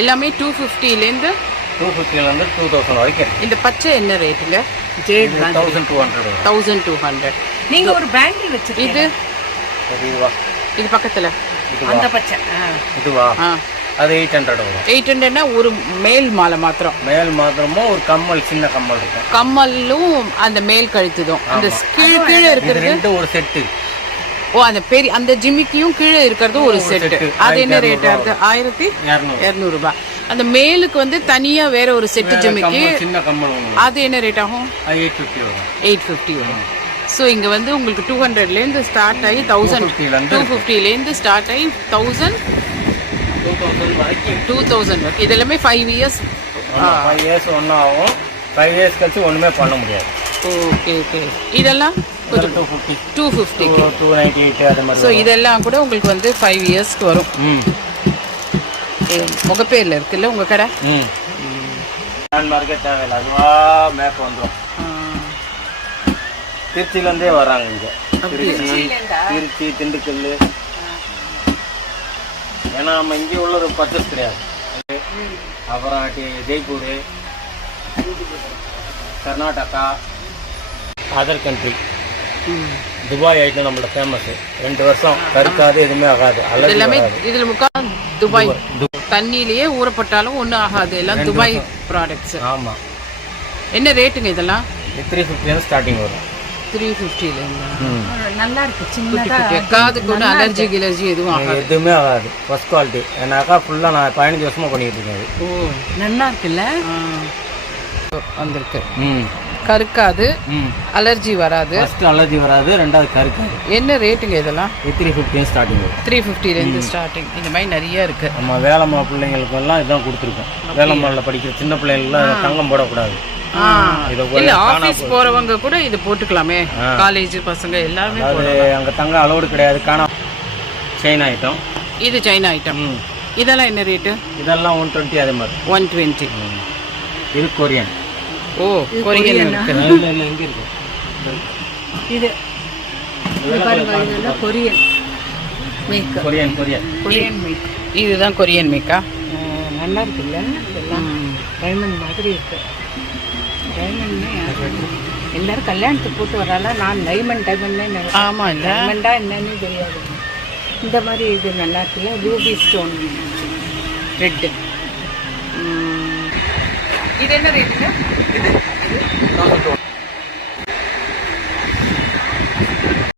எல்லாமே 250லேருந்து 2000 வரைக்கும். இந்த பச்சை என்ன ரேட்டுங்க? ஜேட் 1200. 1200. நீங்கள் ஒரு பேங்கிள் வச்சுருக்கீங்க. இது பக்கத்தில் அந்த பச்சை இதுவா? அது 800 வரும். 800னா ஒரு மேல் மாலை மாத்திரம். மேல் மாத்திரமும் ஒரு கம்மல், சின்ன கம்மல் இருக்கும். கம்மலும் அந்த மேல் கழுத்துதும் அந்த கீழே இருக்கிறது ரெண்டு ஒரு செட்டு. ஓ, அந்த பெரிய அந்த ஜிமிக்கியும் கீழே இருக்கிறது ஒரு செட்டு. அது என்ன ரேட் ஆகுது? 1200 ரூபாய். அந்த மேலுக்கு வந்து தனியா வேற ஒரு செட்டு ஜிமிக்கி, சின்ன கம்மல், அது என்ன ரேட் ஆகும்? 850 வரும். 850 வரும். ஸோ இங்கே வந்து உங்களுக்கு 200லேருந்து ஸ்டார்ட் ஆகி 250லேருந்து ஸ்டார்ட் ஆகி 2000 வரைக்கும். இது எல்லாமே 5 இயர்ஸ். 5 இயர்ஸ் ஒன்றும் ஆகும். 5 இயர்ஸ் கழிச்சு ஒன்றுமே பண்ண முடியாது. Okay okay. இதெல்லாம் 250 298 அது மாதிரி. ஸோ இதெல்லாம் கூட உங்களுக்கு வந்து 5 இயர்ஸ்க்கு வரும். முகப்பேரில் இருக்குல்ல உங்கள் கடை? மார்க்கெட் தேவையில்லை, அதுவா மேப் வந்துடும். திருச்சியிலேருந்தே வராங்க இங்கே. திருச்சி, திண்டுக்கல். ஏன்னா நம்ம இங்கே உள்ளது பர்ச்சேஸ் கிடையாது. அப்புறம் Jaipur, Karnataka, other country. Dubai item நம்மளோட ஃபேமஸ். 2 வருஷம் கருக்காது, எதுவுமே ஆகாது. எல்லாமே இதில் முக்கால் துபாய். தண்ணியிலேயே ஊறப்பட்டாலும் ஒன்றும் ஆகாது. எல்லாம் துபாய் ப்ராடக்ட்ஸ். ஆமாம். என்ன ரேட்டுங்க இதெல்லாம்? 350 ஸ்டார்டிங் வரும். 350லேருந்து நல்லா இருக்கு. சின்னதாக காதுக்கு ஒன்றும் அலர்ஜி கிலர்ஜி எதுவும் ஆகாது. எதுவுமே ஆகாது. First quality. ஏன்னாக்கா ஃபுல்லாக நான் 15 வருஷமாக பண்ணிட்டு இருக்கேன். ஓ, நல்லா இருக்குல்ல. வந்திருக்கு. கருக்காது, அலர்ஜி வராது. ஃபர்ஸ்ட் அலர்ஜி வராது, ரெண்டாவது கருக்காது. என்ன ரேட்டுங்க இதெல்லாம்? 350 ஸ்டார்டிங் வரும். 350லேருந்து ஸ்டார்டிங். இந்த மாதிரி நிறைய இருக்கு. நம்ம வேலைம்மா பிள்ளைங்களுக்கு எல்லாம் இதான் கொடுத்துருக்கோம். வேலைம்மாவில் படிக்கிற சின்ன பிள்ளைங்களுக்குலாம் தங்கம் போடக்கூடாது. இல்ல, ஆபீஸ் போறவங்க கூட இது போட்டுக்கலாமே. காலேஜ் பசங்க எல்லாமே அங்க தங்க அலோடு கிடையாது. காணா சைனா ஐட்டம். இது சைனா ஐட்டம். இதெல்லாம் என்ன ரேட்டு? இதெல்லாம் 120 அதே மாதிரி. 120. இது கொரியன். ஓ, கொரியன் இருக்கு. இல்ல எங்க இருக்கு இது? இதெல்லாம் கொரியன் மேக். Korean make. இதுதான் கொரியன் மேக்கா? நல்லா இருக்குல்ல. இதெல்லாம் டைமண்ட் மாதிரி இருக்கு. டைமண்ட்னே எல்லாரும் கல்யாணத்துக்கு போட்டு வரால. நான் டைமண்ட்னே. ஆமா, இல்ல டைமண்டா என்னன்னு தெரியாது. இந்த மாதிரி இது நல்லா இருக்குல்ல. Ruby stone red. இது என்ன ரேட்டுங்க?